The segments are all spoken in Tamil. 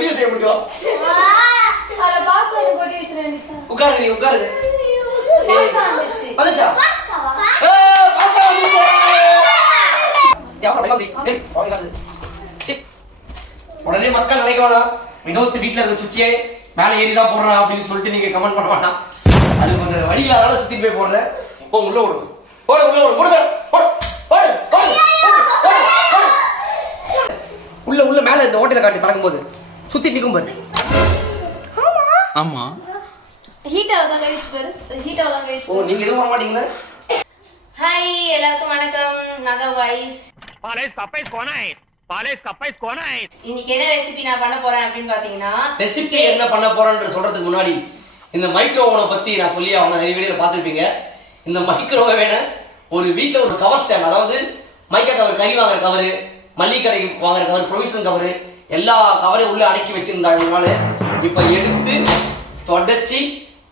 எப்படி செய்ய முடியும்? அத பாக்க கொட்டி வச்சிரேன். உட்காரு நீ உட்காரு. வந்துச்சா? உடனே மக்கள் நினைக்க வேணாம் வினோத் வீட்டுல இருக்க சுச்சியே மேல ஏறிதான் போடுறான் அப்படின்னு சொல்லிட்டு நீங்க கமெண்ட் பண்ண வேண்டாம். அது கொஞ்சம் வழியில அதனால சுத்தி போய் போடுறேன். போ உள்ள விடு போடு உள்ள விடு போடு உள்ள உள்ள மேல இந்த ஹோட்டல காட்டி திறக்கும் போது சுத்தி நிக்கும் பாரு. ஆமா ஹீட் ஆகுதான் கைச்சு பாரு. ஹீட் ஆகுதான் கைச்சு. ஓ நீங்க எதுவும் பண்ண மாட்டீங்களா? ஹாய் எல்லாருக்கும் வணக்கம். நான் தான் गाइस. பாலேஸ் கப்பைஸ் கோனைஸ். பாலேஸ் கப்பைஸ் கோனைஸ். இன்னைக்கு என்ன ரெசிபி நான் பண்ண போறேன் அப்படினு பாத்தீங்கன்னா ரெசிபி என்ன பண்ண போறேன்னு சொல்றதுக்கு முன்னாடி இந்த மைக்ரோவேவனை பத்தி நான் சொல்லி அவங்க நிறைய வீடியோல பாத்துருப்பீங்க. இந்த மைக்ரோவேவனை ஒரு வீட்டுல ஒரு கவர் ஸ்டாண்ட், அதாவது மைக்கா கவர், கறி வாங்குற கவரு, மல்லிகை கடைக்கு வாங்குற கவர், ப்ரொவிஷனல் கவரு, எல்லா கவரையும் உள்ள அடக்கி வச்சிருந்தாங்க. இப்ப எடுத்து தொடச்சி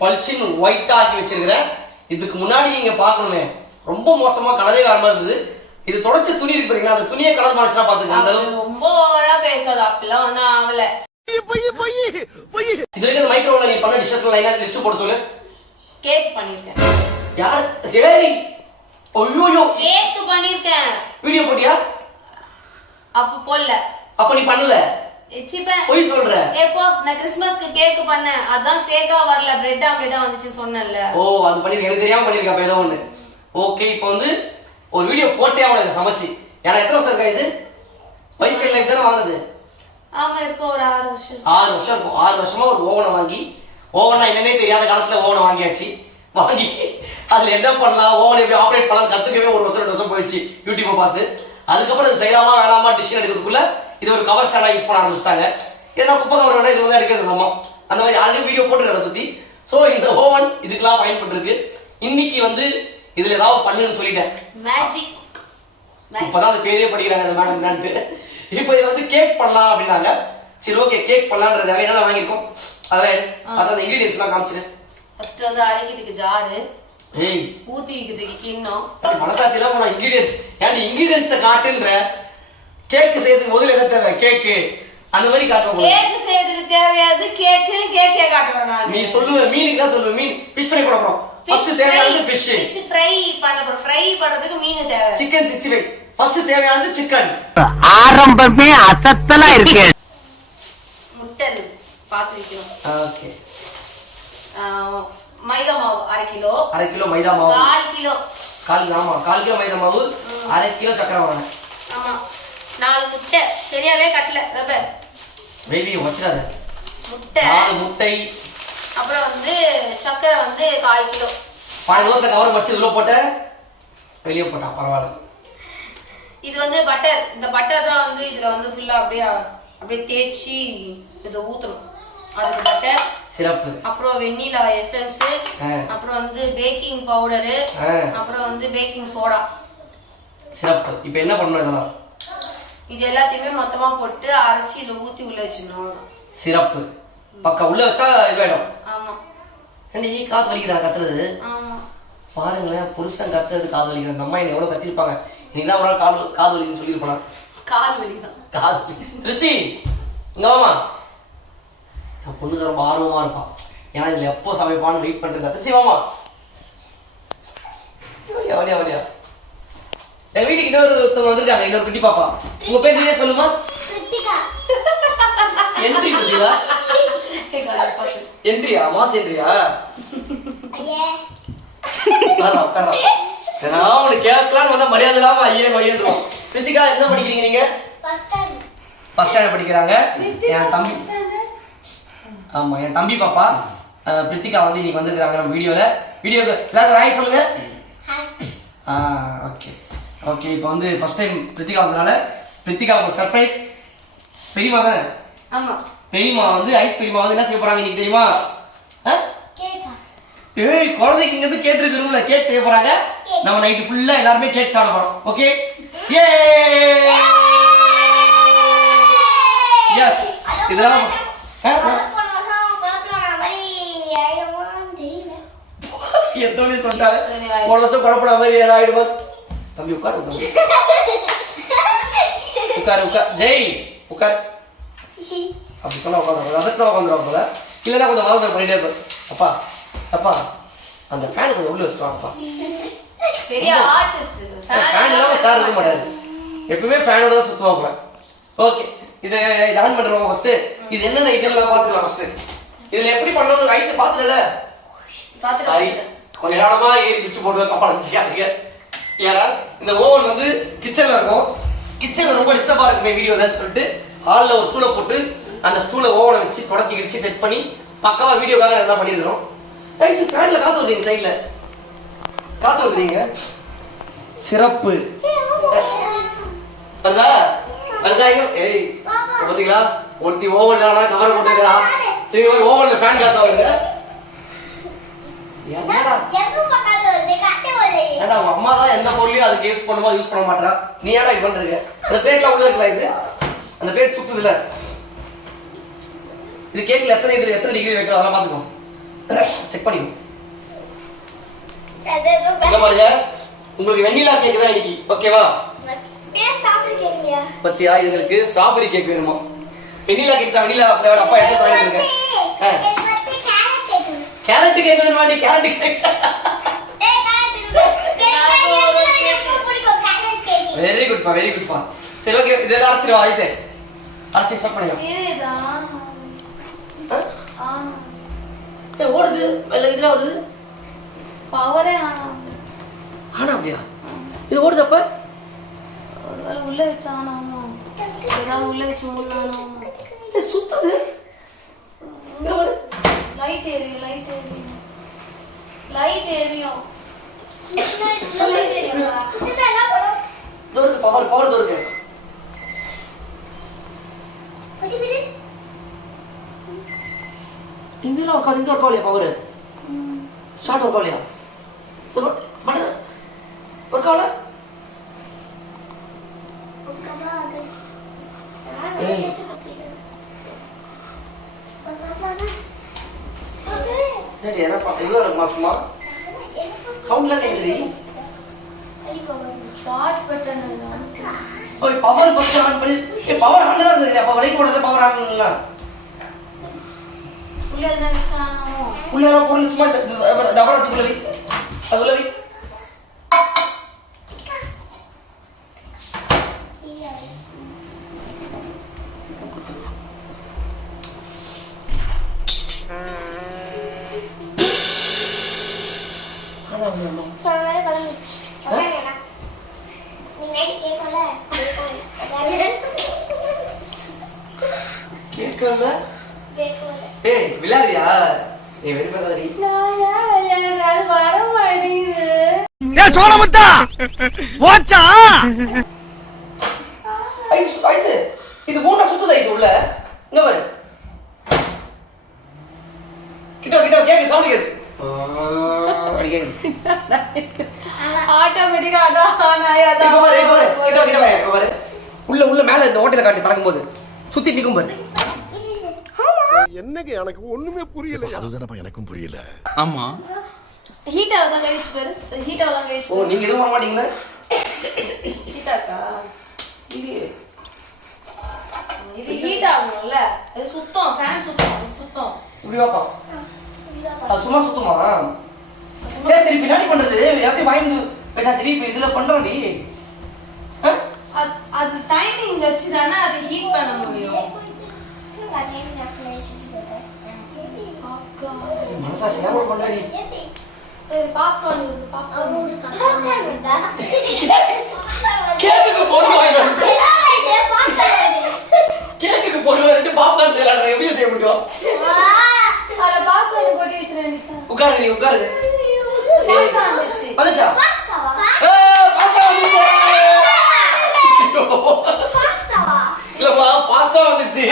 பல்ச்சின் ஒயிட்டா ஆக்கி வச்சிருக்கிறேன். இதுக்கு முன்னாடி நீங்க பாக்கணுமே ரொம்ப மோசமா கலரே வர மாதிரி இருந்தது. இது தொடச்ச துணி இருக்கு பாத்தீங்களா, அந்த துணியை கலர் மாறிச்சுனா பாத்துக்கோங்க. ரொம்ப ஓவரா பேசாத, அப்பலாம் ஒண்ணும் ஆகல. இது வரைக்கும் இந்த மைக்ரோவேவ்ல நீ பண்ண டிஷ்ஷஸ்ல லைனா லிஸ்ட் போட சொல்லு. கேக் பண்ணிருக்கேன். யார்? ஏய் ஐயோ கேக் பண்ணிருக்கேன். வீடியோ போட்டியா? அப்ப போடல. அப்ப நீ பண்ணல? சிப்ப போய் சொல்ற. ஏப்போ நான் கிறிஸ்மஸ்க்கு கேக் பண்ணேன். அதான் கேக்கா வரல, பிரெட் ஆம்லெட்டா வந்துச்சுன்னு சொன்னேன்ல. ஓ அது பண்ணிருக்க, எனக்கு தெரியாம பண்ணிருக்க. அப்ப ஏதோ ஒண்ணு. ஓகே இப்போ வந்து ஒரு வீடியோ போட்டே அவளை இதை சமைச்சு. ஏன்னா எத்தனை வருஷம் இருக்கா இது? வைஃபை லைஃப் தானே வாங்குது. ஆமா இருக்கும், ஒரு 6 வருஷம். 6 வருஷம் இருக்கும். 6 வருஷமா ஒரு ஓவனை வாங்கி, ஓவனா என்னன்னே தெரியாத காலத்துல ஓவனை வாங்கியாச்சு. வாங்கி அதுல என்ன பண்ணலாம், ஓவன் எப்படி ஆப்ரேட் பண்ணலாம் கத்துக்கவே 1 வருஷம் 2 வருஷம் போயிடுச்சு யூடியூப்பை பார்த்து. அதுக்கப்புறம் இது செய்யலாமா வேணாமா டிசிஷன் எடுக்கிறதுக்குள்ள இது ஒரு கவர் ஸ்டாண்டா யூஸ் பண்ண ஆரம்பிச்சிட்டாங்க. ஏன்னா குப்பை கவர் வேணா இது வந்து எடுக்கிறது அம்மா அந்த மாதிரி ஆல்ரெடி வீடியோ போட்டுருக்க அதை பத்தி. சோ இந்த ஓவன் இதுக்கெல்லாம் பயன்பட்டு இருக்கு. இன்னைக்கு வந்து இதுல ஏதாவது பண்ணுன்னு சொல்லிட்டேன். மேஜிக். இப்பதான் அது பேரே படிக்கிறாங்க அந்த மேடம் என்னன்ட்டு. இப்போ இதை வந்து கேக் பண்ணலாம் அப்படின்னாங்க. சரி ஓகே கேக் பண்ணலான்றதுக்காக என்னெல்லாம் வாங்கியிருக்கோம் அதெல்லாம் அந்த இன்கிரீடியன்ஸ் எல்லாம் காமிச்சிரு. ஃபர்ஸ்ட் வந்து அரைக்கிறதுக்கு ஜாரு, ஏய் ஊத்தி வைக்கிறதுக்கு கிண்ணம். மனசாட்சி எல்லாம் போனா இன்கிரீடியன்ஸ் ஏன்டி இன்கிரீடியன்ஸை காட்டுன்ற? கேக் செய்யறதுக்கு முதல்ல என்ன தேவை? கேக்கு அந்த மாதிரி காட்டுவோம். கேக் செய்யறதுக்கு தேவையாது கேக்கே காட்டுவேன் நான். நீ சொல்லுவ மீனுக்கு தான் சொல்லுவ. மீன் ஃபிஷ் ஃப்ரை பண்ண போறோம். ஃபர்ஸ்ட் தேவையானது ஃபிஷ். ஃபிஷ் ஃப்ரை பண்ண போறோம். ஃப்ரை பண்றதுக்கு மீன் தேவை. சிக்கன் 65 ஃபர்ஸ்ட் தேவையானது சிக்கன். ஆரம்பமே அசத்தலா இருக்கு. முட்டை பாத்து வைக்கணும். ஓகே மைதா மாவு 1/2 கிலோ. 1/2 கிலோ மைதா மாவு. 1/4 கிலோ. 1/4 கிலோ மைதா மாவு. 1/2 கிலோ சக்கரை வாங்க. ஆமா 4 முட்டை. சரியாவே கட்டல ரப்பர். பேபி வச்சிராத. முட்டை 4 முட்டை. அப்புறம் வந்து சக்கரை வந்து 1/4 கிலோ. பாதி தூரத்தை கவர் வச்சு இதுல போட்ட வெளியே போட்டா பரவாயில்ல. இது வந்து பட்டர். இந்த பட்டர் தான் வந்து இதுல வந்து ஃபுல்லா அப்படியே தேய்ச்சி இத ஊத்தணும். அதுக்கு பட்டர் சிறப்பு. அப்புறம் வெண்ணிலா எசன்ஸ், அப்புறம் வந்து பேக்கிங் பவுடர், அப்புறம் வந்து பேக்கிங் சோடா. சிறப்பு. இப்போ என்ன பண்ணணும் இதெல்லாம்? இது எல்லாத்தையுமே மொத்தமா போட்டு அரைச்சி இத ஊத்தி உள்ள வச்சிடணும். சிறப்பு. பக்கா உள்ள வச்சா இதுவாயிடும். ஆமா. நீ காது வலிக்கிறா கத்துறது? ஆமா. பாருங்களேன் புருஷன் கத்துறது காது வலிக்கிறது. அந்த அம்மா என்ன எவ்வளவு கத்திருப்பாங்க. இன்னைக்கு ஒரு நாள் காது வலிக்குன்னு சொல்லியிருப்பாங்க. கால் வலிதான். காது திருச்சி இங்க வாமா. என் பொண்ணு ரொம்ப ஆர்வமா இருப்பான். ஏன்னா இதுல எப்போ சமைப்பான்னு வெயிட் பண்றது. திருச்சி வாமா. வலியா வலியா. என் வீட்டுக்கு இன்னொருத்தவங்க வந்திருக்காங்க. இன்னொரு குட்டி பாப்பா. உங்க பேர் நீயே சொல்லுமா? என்ட்ரி குட்டியா? என்ட்ரியா? மாஸ் என்ட்ரியா? உட்காரா. நான் உனக்கு கேட்கலான்னு வந்தா மரியாதை இல்லாம ஐயன் ஐயன்றோம். கிருத்திகா என்ன படிக்கிறீங்க நீங்க? ஃபர்ஸ்ட் ஸ்டாண்டர்ட் படிக்கிறாங்க. என் தம்பி. ஆமா என் தம்பி பாப்பா பிரித்திகா வந்து இன்னைக்கு வந்திருக்காங்க நம்ம வீடியோக்கு எல்லாரும் ஹாய் சொல்லுங்க. Okay okay. இப்போ வந்து ஃபர்ஸ்ட் டைம் பிரித்திகா வந்தனால பிரித்திகாவுக்கு சர்ப்ரைஸ். பெரியமா தானே? ஆமா. பெரியமா வந்து ஐஸ் பெரியமா வந்து என்ன செய்ய போறாங்க இன்னைக்கு தெரியுமா? ஏய் குழந்தைக்கு இங்க இருந்து கேட் இருக்கு ரூம்ல கேக் செய்ய போறாங்க. நம்ம நைட் ஃபுல்லா எல்லாரும் கேக் சாப்பிட போறோம். ஓகே ஏ எஸ். இதெல்லாம் எத்தோனே சொல்லிட்டாங்க. ஒரு வருஷம் குழப்பட மாதிரி ஆயிடுமா? தம்பி உட்காரு உட்காரு உட்காரு. ஜெய் உட்காரு. அப்படி சொன்னா உட்காந்து அதுக்கு தான் உட்காந்துருவாங்க போல. இல்லைன்னா கொஞ்சம் வாதம் பண்ணிட்டே இருப்பேன். அப்பா அப்பா அந்த ஃபேன் கொஞ்சம் உள்ள வச்சுட்டு வாங்கப்பா. பெரிய ஆர்டிஸ்ட். ஃபேன் இல்லாம சார் இருக்க மாட்டாரு. எப்பவுமே ஃபேனோட தான் சுத்துவாங்க. ஓகே, இதை ஆன் பண்றோம் ஃபர்ஸ்ட். இது என்னென்ன இதெல்லாம் பாத்துக்கலாம் ஃபர்ஸ்ட். இதுல எப்படி பண்ணணும்னு ஐஸ் பாத்துறல. சாரி, கொஞ்ச நேரமா ஏறி சுவிட்ச் போட்டு தப்பா நினைச்சுக்காதீங்க. ஏன்னா இந்த ஓவன் வந்து கிச்சன்ல இருக்கும். கிச்சன்ல ரொம்ப டிஸ்டர்பா இருக்குமே வீடியோல சொல்லிட்டு ஹால்ல ஒரு ஸ்டூலை போட்டு அந்த ஸ்டூலை ஓவனை வச்சு தொடச்சி கிடிச்சு செட் பண்ணி பக்காவா வீடியோக்காக இதெல்லாம் பண்ணிருக்கிறோம். ஐஸ் ஃபேன்ல காத்து வருதுங்க, சைட்ல காத்து வருதுங்க. சிறப்பு வருதா வருதாங்க. ஏய் பாத்தீங்களா, ஒருத்தி ஓவன்ல கவர் போட்டுக்கிறான். ஓவன்ல ஃபேன் காத்தா வருங்க. ஏன்னா உங்க அம்மா தான் எந்த பொருளையும் அதுக்கு யூஸ் பண்ணும்போது யூஸ் பண்ண மாட்டா. நீ ஏடா இது பண்றீங்க? அந்த பிளேட்ல உள்ள இருக்குல்ல இது, அந்த பிளேட் சுத்துது இல்ல. இது கேக்ல எத்தனை டிகிரி வைக்கிறோம் அதெல்லாம் பாத்துக்கோ, செக் பண்ணிக்கோ. பாருங்க, உங்களுக்கு வெண்ணிலா கேக் தான் இன்னைக்கு, ஓகேவா? பத்தியா, இதுங்களுக்கு ஸ்ட்ராபெரி கேக் வேணுமா? வெண்ணிலா கேக் தான், வெண்ணிலா ஃபிளேவர். அப்பா என்ன சொல்லிருக்கீங்க? கேரட் கேக் வேணுமா? நீ கேரட் கேக். வெரி குட் பா, வெரி குட் பா. சரி ஓகே, இதெல்லாம் அரைச்சிருவா. ஐசே அரைச்சி ஸ்டார்ட் பண்ணிடலாம். ஓடுது இல்ல, இதுல வருது பவரே ஆனா அப்படியா? இது ஓடுது அப்ப உள்ள வச்சு ஆனாமா, ஏதாவது உள்ள வச்சு மூடலாமா? சுத்துது. லைட் எரியும், லைட் எரியும், லைட் எரியும். பவர் பவர் இருக்கு. இங்க ஒர்க் ஆகலையா? பவர் ஸ்டார்ட் ஒர்க் ஆகலையா? ஒர்க் ஆகல. சும்மா சவுண்ட்லாம் கேக்குது. ஸ்டார்ட் பட்டன் ஓய், பவர் ஃபர்ஸ்ட் ஆன் பண்ணி. பவர் ஆன்ல தான் இருக்கு. அப்ப வரை போடுறது பவர் ஆன் இல்ல. உள்ள என்ன வெச்சானோ? உள்ள ஏதோ பொருள் சும்மா டபரத்துக்குள்ள வை. அதுல வை. சொல்றதே கலந்துச்சு. சொல்றேனா? நீ நைட் கேக்கல. கேக்கல. கேக்கல. ஏய் விளையாடியா? ஏய் வெரி பதாரி. நான் ஏன் அது வர மாட்டேங்குது. ஏய் சோளமுத்தா போச்சா? ஐஸ் ஐஸ் இது மூணா சுத்துது. ஐஸ் உள்ள இங்க பாரு. கிட்ட கேக்கு சவுண்ட் கேக்குது. ஆட்டோமேட்டிக்கா அதான் உள்ள மேல இந்த ஹோட்டல காட்டி தரக்கும் போது சுத்தி நிக்கும் பாரு. என்னங்க எனக்கு ஒண்ணுமே புரியல. அதுதானப்பா எனக்கும் புரியல. ஆமா, ஹீட் ஆகுதான் கழிச்சு பாரு. ஹீட் ஆகுதான் கழிச்சு. ஓ, நீங்க எதுவும் பண்ண மாட்டீங்களா? ஹீட் ஆகா இது ஹீட் ஆகும்ல. அது சுத்தம், ஃபேன் சுத்தம். இப்படி வாப்பா. அது சும்மா சுத்தமா? ஏய் சரி, பின்னாடி பண்றது எல்லாத்தையும் வாங்கி வச்சா சரி. இப்ப இதுல பண்றோம்டி. அது டைமிங் வச்சு தானே அது ஹீட் பண்ண முடியும். மனசாட்சி ஏன் பண்றடி? பாப்கார்ன் கேக்குக்கு பொருள் வாங்கிட்டு கேக்குக்கு பொருள் வாங்கிட்டு பாப்கார்ன் செய்யலாம். எப்படி செய்ய முடியும்? அத பாப்கார்ன் கொட்டி வச்சிரேன். உட்காரு, நீ உட்காரு. வந்துச்சா? இல்லப்பா, பாஸ்டா வந்துச்சு.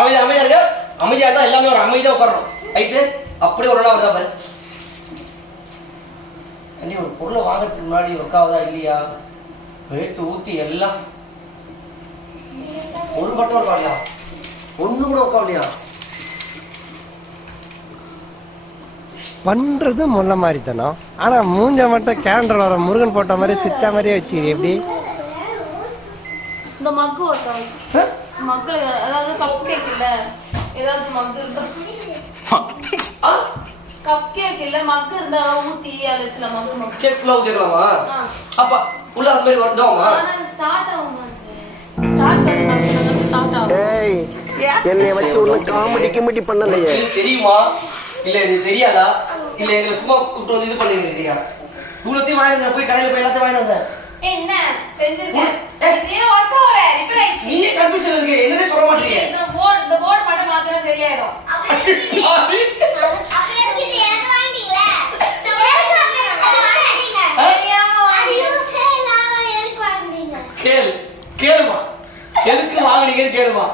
அமைதியா இருக்க. அமைதியா இருந்தா எல்லாமே ஒரு அமைதியா உட்காரணும். ஐசு அப்படியே ஒரு நாள் வருதா பாரு. அண்ணி ஒரு பொருளை வாங்குறதுக்கு முன்னாடி ஒர்க் ஆகுதா இல்லையா வேத்து ஊத்தி எல்லாம் ஒரு மட்டும் ஒர்க் ஆகலையா? ஒண்ணு கூட ஒர்க் ஆகலையா? பண்றது முள்ள மாதிரி தானோ, ஆனா மூஞ்ச மட்டும் கேலண்டர் வர முருகன் போட்ட மாதிரி சிச்சா மாதிரியே வச்சுக்கிறீ. எப்படி இந்த மக்கு ஒர்க் ஆகுது. மக்கள் அதாவது கப் கேக் இல்ல, ஏதாவது மக்கு இருந்தா கப் கேக் இல்ல மக்கு இருந்தா ஊத்தி அழைச்சல மக்கு கேக் ஃபுல்லா ஊத்திடலாமா? அப்ப உள்ள அந்த மாதிரி வருதாமா? ஆனா ஸ்டார்ட் ஆகும் ஸ்டார்ட் பண்ணி ஸ்டார்ட் ஆகும். ஏய் என்னை வச்சு ஒண்ணு காமெடி பண்ணலையே. தெரியுமா இல்ல இது தெரியாதா இல்ல எங்களை சும்மா கூப்பிட்டு வந்து இது பண்ணிருக்கீங்க? இவ்வளோத்தையும் வாங்கிட்டு போய் கடையில போய் எல்லாத்தையும் வாங்கிட்டு வந்தேன். என்ன செஞ்சிருக்கேன்? இதே ஒர்க் ஆகல, ரிப்பேர் ஆயிடுச்சு. நீயே கன்ஃபியூஷன் இருக்கு, என்னதே சொல்ல மாட்டீங்க. இந்த போர்டு மட்டும் மாத்தினா சரியாயிடும். கேளுமா எதுக்கு வாங்குனீங்கன்னு கேளுமா.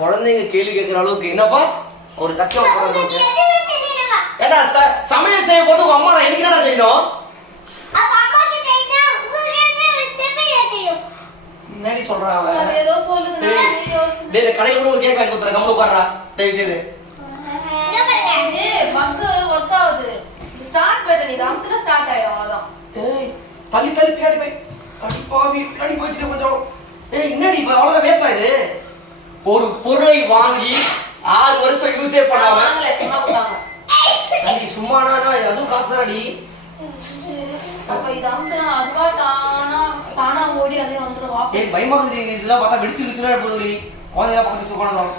குழந்தைங்க கேள்வி கேட்கிற அளவுக்கு என்னப்பா ஒரு தக்க ஏடா சமையல் செய்யும் போது உங்க அம்மா நான் எனக்கு என்னடா செய்யணும்? என்னடி சொல்றா அவ? ஏதோ சொல்லுது. டேய் கடையில கூட ஒரு கேக் வாங்கி கொடுத்துற, கம்முனு உட்கார்றா தயவு செய்து. மக்கு ஒர்க் ஆகுது. ஸ்டார்ட் பட்டன் இது அமுக்குனா ஸ்டார்ட் ஆயிடும் அவ்வளவுதான். டேய் தள்ளி பின்னாடி போய் அடி பாவி பின்னாடி போயிட்டு கொஞ்சம். டேய் என்னடி இப்ப அவ்வளவுதான் வேஸ்ட் ஆயிடுது. ஒரு பொருளை வாங்கி 6 வருஷம் யூஸே பண்ணாம வாங்கல சும்மா போட்டாங்க. அடி சும்மானா அதுவும் காசு தானடி. அப்ப இது அமுக்குனா அதுவா தானா ஓடி அதே வந்துரும் ஆஃப். ஏய் பயமாகுது, இதெல்லாம் பார்த்தா வெடிச்சுனா போகுது. குழந்தையா பக்கத்துல உட்கார்ந்தோம்.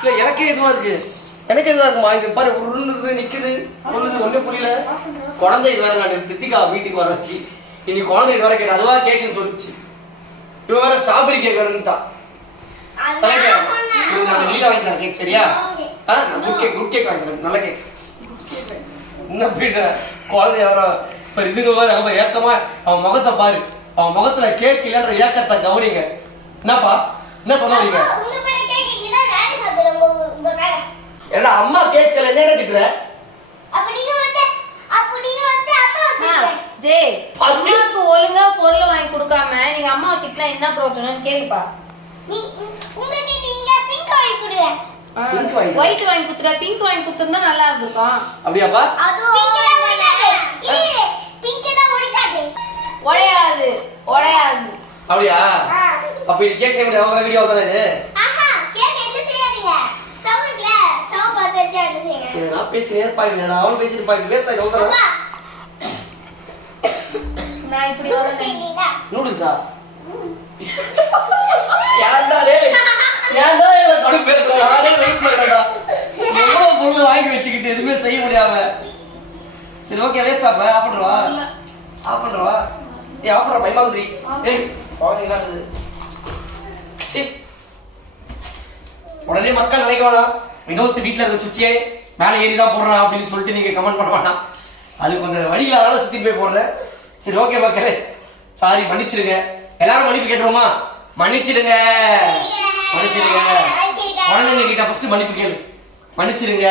இல்ல எனக்கே இதுவா இருக்கு, எனக்கு இதுவா இருக்குமா? இது பாரு உருண்டு நிக்குது, ஒண்ணுமே புரியல. குழந்தை இது வேற நான் பிரித்திகா வீட்டுக்கு வர வச்சு இன்னைக்கு குழந்தை இது வேற கேட்டு அதுவா கேக்குன்னு சொல்லிச்சு. இவன் வேற ஸ்ட்ராபெரி கேக் வேணும்ட்டான். நான் நீலா வாங்கிட்டேன் கேக் சரியா? குட் கேக் வாங்கிட்டேன், நல்ல கேக். என்ன அப்படின்ற குழந்தை வர இப்ப இதுங்க வேற ரொம்ப ஏக்கமா அவன் முகத்தை பாரு, அவன் முகத்துல கேக் இல்லன்ற ஏக்கத்தை கவனிங்க. என்னப்பா என்ன சொல்ல வரீங்க? ஏன்னா அம்மா கேக் செய்யல என்ன திட்டுற? ஜே அம்மாக்கு ஒழுங்கா பொருள் வாங்கி கொடுக்காம நீங்க அம்மாவை திட்டினா என்ன பிரயோஜனம் கேளுப்பா. ஒயிட் வாங்கி குத்துற, பிங்க் வாங்கி குத்துறதா நல்லா இருந்திருக்கும். அப்படியாப்பா? உடையாது உடையாது. அப்படியா? அப்ப இது கேக் செய்ய முடியாது வீடியோ தானே இது? நான் பேசி நேர்பாங்க, நான் அவன் பேசிருப்பாங்க வேஸ்ட் ஆயிடும். நான் இப்படி நூடுல்ஸா? ஏன்டாலே ஏன்டா என்ன கடுப்பு பேசுற? நானே வெயிட் பண்றேன்டா. எவ்வளவு பொருள் வாங்கி வச்சுக்கிட்டு எதுவுமே செய்ய முடியாம. சரி ஓகே வேஸ்ட் ஆப்ப ஆஃப் பண்றவா? ஆஃப் பண்றவா? ஏய் ஆஃப் பண்ற பயமாகுதுடி. ஏய் பாவம் இல்லாதது. சீ உடனே மக்கள் நினைக்க வேணாம் வினோத் வீட்டுல இருக்க சுச்சியே மேல ஏறிதான் போடுறான் அப்படின்னு சொல்லிட்டு நீங்க கமெண்ட் பண்ண வேண்டாம். அது கொஞ்சம் வழியில அதனால சுத்தி போய் போடுறேன். சரி ஓகே மக்களே சாரி மன்னிச்சிடுங்க. எல்லாரும் மன்னிப்பு கேட்டுருவோமா? மன்னிச்சிடுங்க மன்னிச்சிடுங்க. குழந்தைங்க கிட்ட ஃபர்ஸ்ட் மன்னிப்பு கேளு. மன்னிச்சிடுங்க.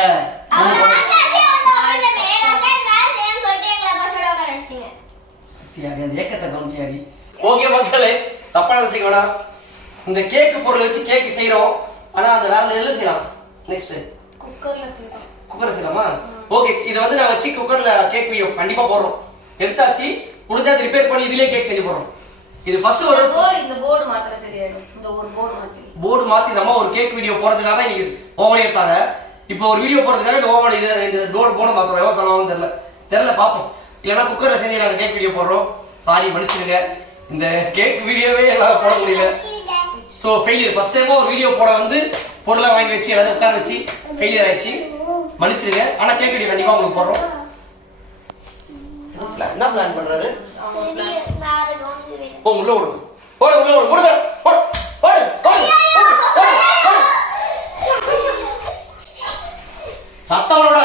ஏக்கத்தை கவனிச்சாடி. ஓகே மக்களே தப்பா நினைச்சுக்க வேணாம். இந்த கேக்கு பொருள் வச்சு கேக்கு செய்யறோம். ஆனா அந்த வேற எதுல செய்யலாம்? நெக்ஸ்ட் குக்கர்ல செய்யலாம். குக்கர்ல செய்யலாமா? ஓகே இத வந்து நான் வச்சு குக்கர்ல கேக் வீடியோ கண்டிப்பா போடுறோம். எடுத்தாச்சு முடிஞ்சா ரிப்பேர் பண்ணி இதுலயே கேக் செஞ்சு போடுறோம். இது ஃபர்ஸ்ட் ஒரு இந்த போர்டு மாத்திர சரியாயிடும். இந்த ஒரு போர்டு மாத்தி நம்ம ஒரு கேக் வீடியோ போறதுக்காக தான் இன்னைக்கு ஓவன் எடுத்தாங்க. இப்போ ஒரு வீடியோ போறதுக்காக இந்த ஓவன் இந்த போர்டு மாத்திரம் எவ்வளவு சொன்னாலும் தெரியல பாப்போம். இல்லைன்னா குக்கர்ல செஞ்சு நாங்க கேக் வீடியோ போடுறோம். சாரி மன்னிச்சிடுங்க. இந்த கேக் வீடியோவே என்னால போட முடியல. So failure. ஃபர்ஸ்ட் டைமா ஒரு வீடியோ போட வந்து பொருளை வாங்கி வச்சு எல்லாரும் உட்கார வச்சு ஃபெயிலியர் ஆயிடுச்சு. மன்னிச்சிடுங்க. ஆனா கேக் வீடியோ கண்டிப்பா உங்களுக்கு போடுறோம். என்ன பிளான் பண்றது? போ உள்ள ஓடு. போடு உள்ள ஓடு. போடு போடு போடு போடு. சத்தம் ஓட.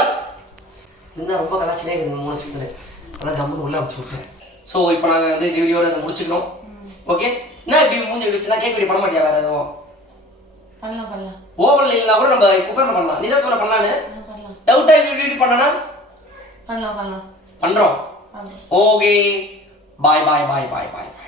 இந்த ரொம்ப கலாச்சினே இந்த மூணு சிக்கன். அதான் கம்மு உள்ள அடிச்சு விட்டேன். சோ இப்போ நாங்க வந்து இந்த வீடியோட முடிச்சுக்கிறோம். ஓகே என்ன இப்படி மூஞ்சி வச்சுனா கேக் வீடியோ பண்ண மாட்டியா? வேற எதுவும் பண்ணலாம். ஓவன்ல இல்லனா கூட நம்ம குக்கர்ல பண்ணலாம். நீ தான் சொன்ன பண்ணலாம்னு. டவுட் ஆகி வீடியோ பண்ணனா பண்ணலாம். பண்றோம். ஓகே பாய் பாய் பாய் பாய் பாய்.